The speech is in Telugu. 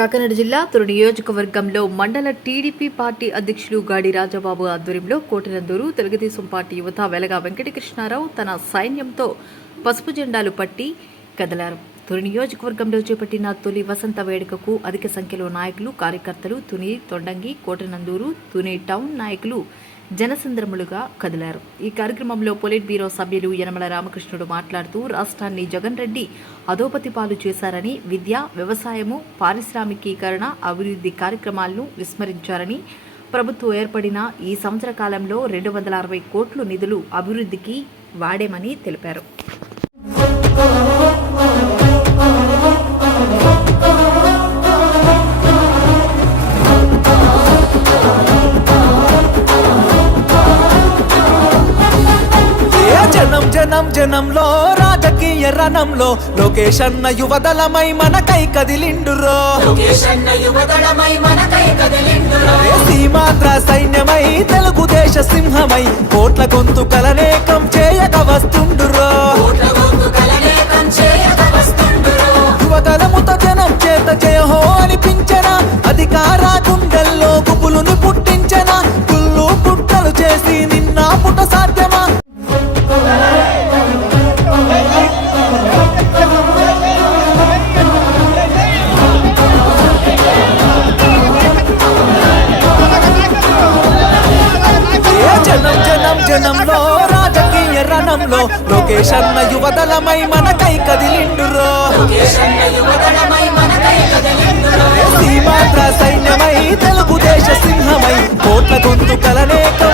కాకినాడ జిల్లా తురు నియోజకవర్గంలో మండల టీడీపీ పార్టీ అధ్యక్షులు గాడి రాజబాబు ఆధ్వర్యంలో కోటనందూరు తెలుగుదేశం పార్టీ యువత వెలగా వెంకటకృష్ణారావు తన సైన్యంతో పసుపు జెండాలు పట్టి కదలారు. తుని నియోజకవర్గంలో చేపట్టిన తొలి వసంత వేడుకకు అధిక సంఖ్యలో నాయకులు, కార్యకర్తలు, తుని, తొండంగి, కోటనందూరు, తుని టౌన్ నాయకులు జనసంద్రములుగా కదిలారు. ఈ కార్యక్రమంలో పొలిట్ బ్యూరో సభ్యులు యనమల రామకృష్ణుడు మాట్లాడుతూ రాష్ట్రాన్ని జగన్ రెడ్డి అధోపతి పాలు చేశారని, విద్య, వ్యవసాయము, పారిశ్రామికీకరణ, అభివృద్ధి కార్యక్రమాలను విస్మరించారని, ప్రభుత్వం ఏర్పడిన ఈ సంవత్సర కాలంలో 260 కోట్ల నిధులు అభివృద్ధికి వాడేమని తెలిపారు. జనంలో రాజకీయ రణంలో లోకేష్ అన్న యువదళమై మనకై కదిలిండురో. సీమాంధ్ర సైన్యమై తెలుగుదేశ సింహమై కోట్ల గొంతుకలనేకం చేయక వస్తుండురో. యువదళముతో జనం చేత జయహో అనిపించనా, అధికార గుండెల్లో గుబులుని పుట్టించనా, కుళ్ళు పుట్టలు చేసి నిన్న పుట సాధ్యమా. జనంలో రాజకీయ రణంలో లోకేష్ అన్న యువదళమై మనకై కదిలిండురో. సీమాంధ్ర సైన్యమై తెలుగుదేశ సింహమై కోట్ల గొంతుకలనేకం